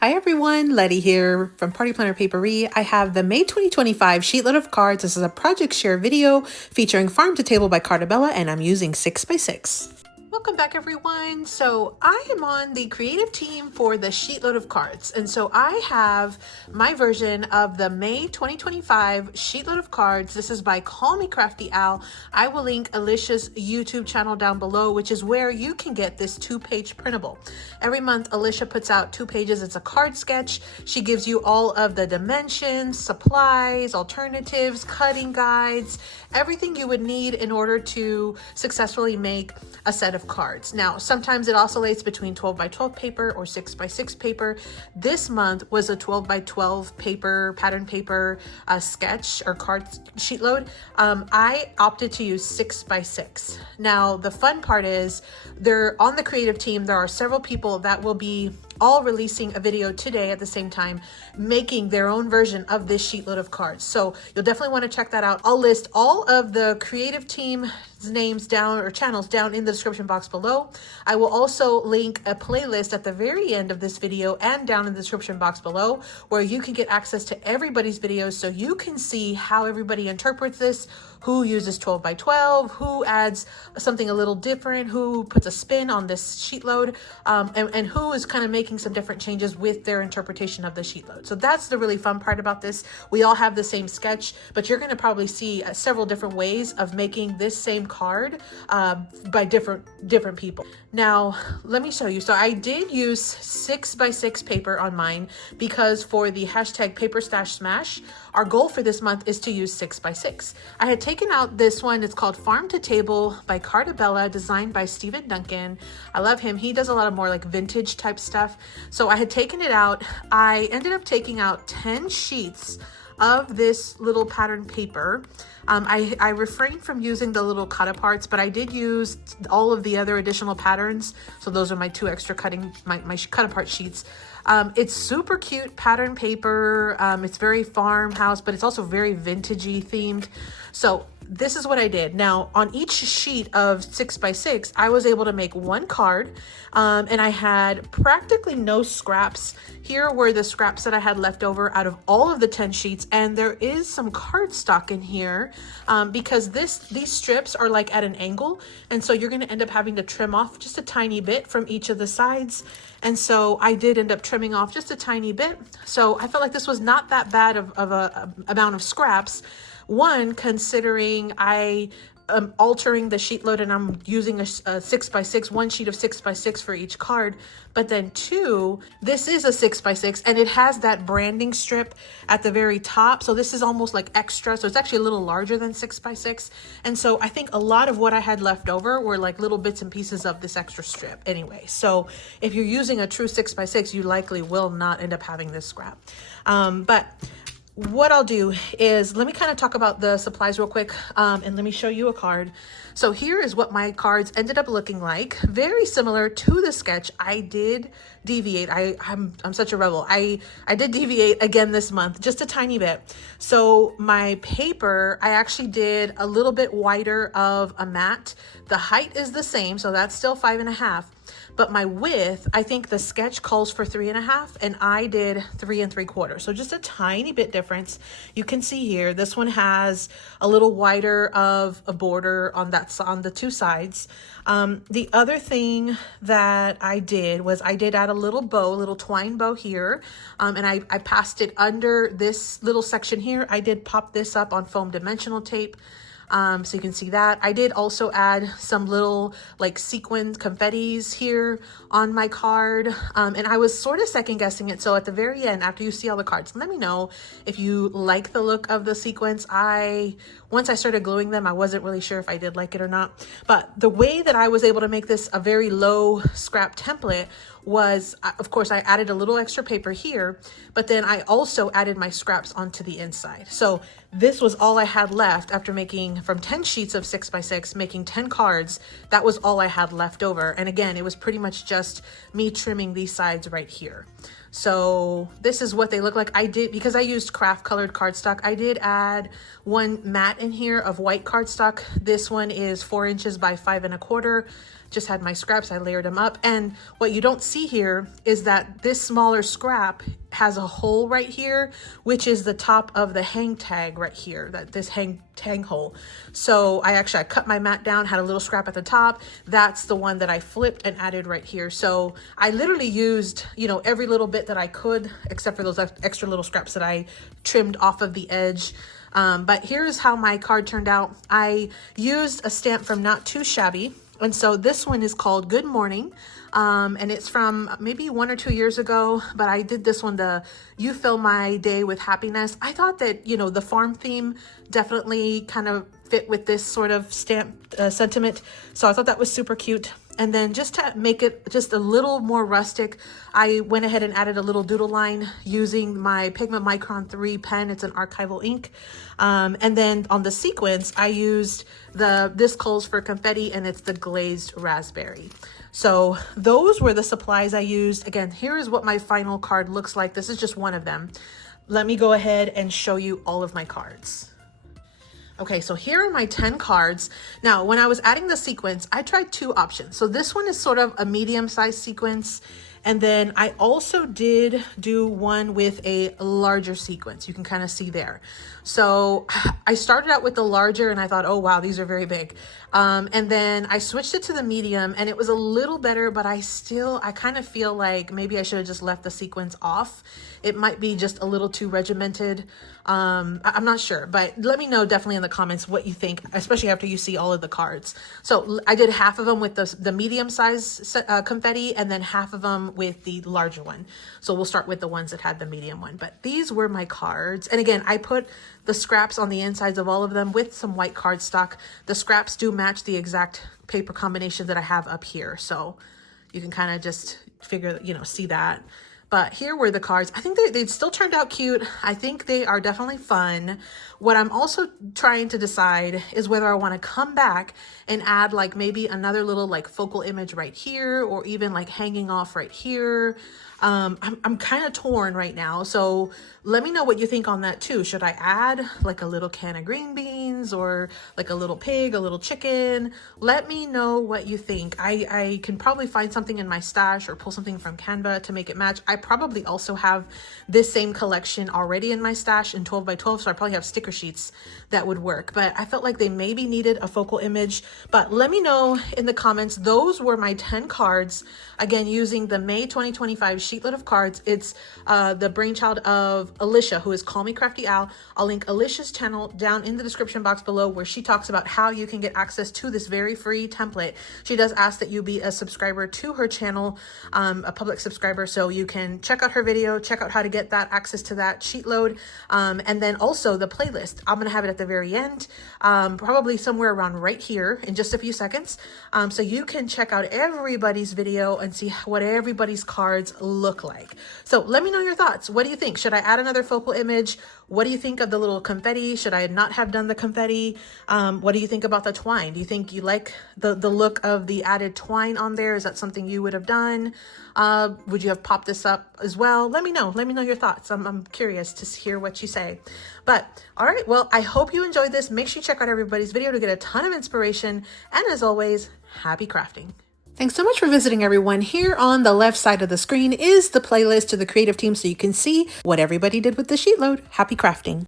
Hi everyone, Letty here from Party Planner Papery. I have the May 2025 sheetload of cards. This is a project share video featuring Farm to Table by Carta, and I'm using 6x6. Welcome back everyone. So I am on the creative team for the sheetload of cards. And so I have my version of the May 2025 sheetload of cards. This is by Call Me Crafty Owl. I will link Alicia's YouTube channel down below, which is where you can get this 2-page printable. Every month Alicia puts out 2 pages. It's a card sketch. She gives you all of the dimensions, supplies, alternatives, cutting guides, everything you would need in order to successfully make a set of cards. Now, sometimes it oscillates between 12 by 12 paper or 6 by 6 paper. This month was a 12 by 12 paper, pattern paper sketch or card sheet load. I opted to use 6 by 6. Now, the fun part is on the creative team, there are several people that will be all releasing a video today at the same time, making their own version of this sheet load of cards. So you'll definitely want to check that out. I'll list all of the creative team's names down or channels down in the description box below. I will also link a playlist at the very end of this video and down in the description box below where you can get access to everybody's videos so you can see how everybody interprets this, who uses 12 by 12, who adds something a little different, who puts a spin on this sheet load, and who is kind of making some different changes with their interpretation of the sheet load. So that's the really fun part about this. We all have the same sketch, but you're going to probably see several different ways of making this same card by different people. Now, let me show you. So I did use 6 by 6 paper on mine because for the hashtag Paper Stash Smash, our goal for this month is to use 6 by 6. I had taken out this one. It's called Farm to Table by Carta, designed by Stephen Duncan. I love him. He does a lot of more like vintage type stuff. So I had taken it out. I ended up taking out 10 sheets of this little pattern paper. I refrained from using the little cut aparts, but I did use all of the other additional patterns. So those are my 2 extra my cut apart sheets. It's super cute pattern paper. It's very farmhouse, but it's also very vintagey themed. So this is what I did. Now on each sheet of 6 by 6, I was able to make 1 card. And I had practically no scraps. Here were the scraps that I had left over out of all of the 10 sheets. And there is some cardstock in here because these strips are like at an angle. And so you're going to end up having to trim off just a tiny bit from each of the sides. And so I did end up trimming off just a tiny bit. So I felt like this was not that bad of a amount of scraps. One, considering I am altering the sheet load and I'm using a 6 by 6, 1 sheet of 6 by 6 for each card. But then 2, this is a 6 by 6 and it has that branding strip at the very top. So this is almost like extra. So it's actually a little larger than 6 by 6. And so I think a lot of what I had left over were like little bits and pieces of this extra strip anyway. So if you're using a true 6 by 6, you likely will not end up having this scrap. But what I'll do is let me kind of talk about the supplies real quick and let me show you a card. So here is what my cards ended up looking like. Very similar to the sketch. I did deviate. I'm such a rebel. I did deviate again this month, just a tiny bit. So my paper, I actually did a little bit wider of a mat. The height is the same, so that's still 5.5. But my width, I think the sketch calls for 3.5 and I did 3 3/4. So just a tiny bit difference. You can see here, this one has a little wider of a border on the 2 sides. The other thing that I did was I did add a little bow, a little twine bow here. And I passed it under this little section here. I did pop this up on foam dimensional tape. So you can see that. I did also add some little like sequin confettis here on my card. And I was sort of second guessing it. So at the very end, after you see all the cards, let me know if you like the look of the sequins. Once I started gluing them, I wasn't really sure if I did like it or not. But the way that I was able to make this a very low scrap template was, of course, I added a little extra paper here, but then I also added my scraps onto the inside. So this was all I had left after making from 10 sheets of 6 by 6, making 10 cards. That was all I had left over. And again, it was pretty much just me trimming these sides right here. So this is what they look like. I did, because I used craft colored cardstock, I did add one mat in here of white cardstock. This one is 4 inches by 5 1/4. Just had my scraps, I layered them up. And what you don't see here is that this smaller scrap has a hole right here, which is the top of the hang tag right here, this hang tag hole. So I cut my mat down, had a little scrap at the top. That's the one that I flipped and added right here. So I literally used, you know, every little bit that I could, except for those extra little scraps that I trimmed off of the edge. But here's how my card turned out. I used a stamp from Not Too Shabby. And so this one is called Good Morning. And it's from maybe 1 or 2 years ago, but I did this one, You Fill My Day with Happiness. I thought that, you know, the farm theme definitely kind of fit with this sort of stamp sentiment. So I thought that was super cute. And then just to make it just a little more rustic, I went ahead and added a little doodle line using my Pigment Micron 3 pen. It's an archival ink. And then on the sequence, I used this calls for confetti, and it's the glazed raspberry. So those were the supplies I used. Again, here is what my final card looks like. This is just one of them. Let me go ahead and show you all of my cards. Okay, so here are my 10 cards. Now, when I was adding the sequence, I tried 2 options. So this one is sort of a medium-sized sequence. And then I also did do one with a larger sequence. You can kind of see there. So I started out with the larger and I thought, oh, wow, these are very big. And then I switched it to the medium and it was a little better, but I kind of feel like maybe I should have just left the sequence off. It might be just a little too regimented. I'm not sure, but let me know definitely in the comments what you think, especially after you see all of the cards. So I did half of them with the medium size confetti and then half of them with the larger one. So we'll start with the ones that had the medium one, but these were my cards. And again, I put the scraps on the insides of all of them with some white cardstock. The scraps do match the exact paper combination that I have up here. So you can kind of just figure, you know, see that. But here were the cards. I think they still turned out cute. I think they are definitely fun. What I'm also trying to decide is whether I want to come back and add like maybe another little like focal image right here, or even like hanging off right here. I'm kind of torn right now. So let me know what you think on that too. Should I add like a little can of green beans or like a little pig, a little chicken? Let me know what you think. I can probably find something in my stash or pull something from Canva to make it match. I probably also have this same collection already in my stash in 12 by 12. So I probably have sticker sheets that would work, but I felt like they maybe needed a focal image. But let me know in the comments. Those were my 10 cards. Again, using the May 2025 SheetLoad of cards. It's the brainchild of Alicia, who is Call Me Crafty Al. I'll link Alicia's channel down in the description box below, where she talks about how you can get access to this very free template. She does ask that you be a subscriber to her channel, a public subscriber, so you can check out her video, check out how to get that access to that SheetLoad, and then also the playlist. I'm going to have it at the very end, probably somewhere around right here in just a few seconds, so you can check out everybody's video and see what everybody's cards look like. So let me know your thoughts. What do you think? Should I add another focal image? What do you think of the little confetti? Should I not have done the confetti? What do you think about the twine? Do you think you like the look of the added twine on there? Is that something you would have done? Would you have popped this up as well? Let me know. Let me know your thoughts. I'm curious to hear what you say. But all right, well, I hope you enjoyed this. Make sure you check out everybody's video to get a ton of inspiration. And as always, happy crafting. Thanks so much for visiting, everyone. Here on the left side of the screen is the playlist to the creative team, so you can see what everybody did with the SheetLoad. Happy crafting.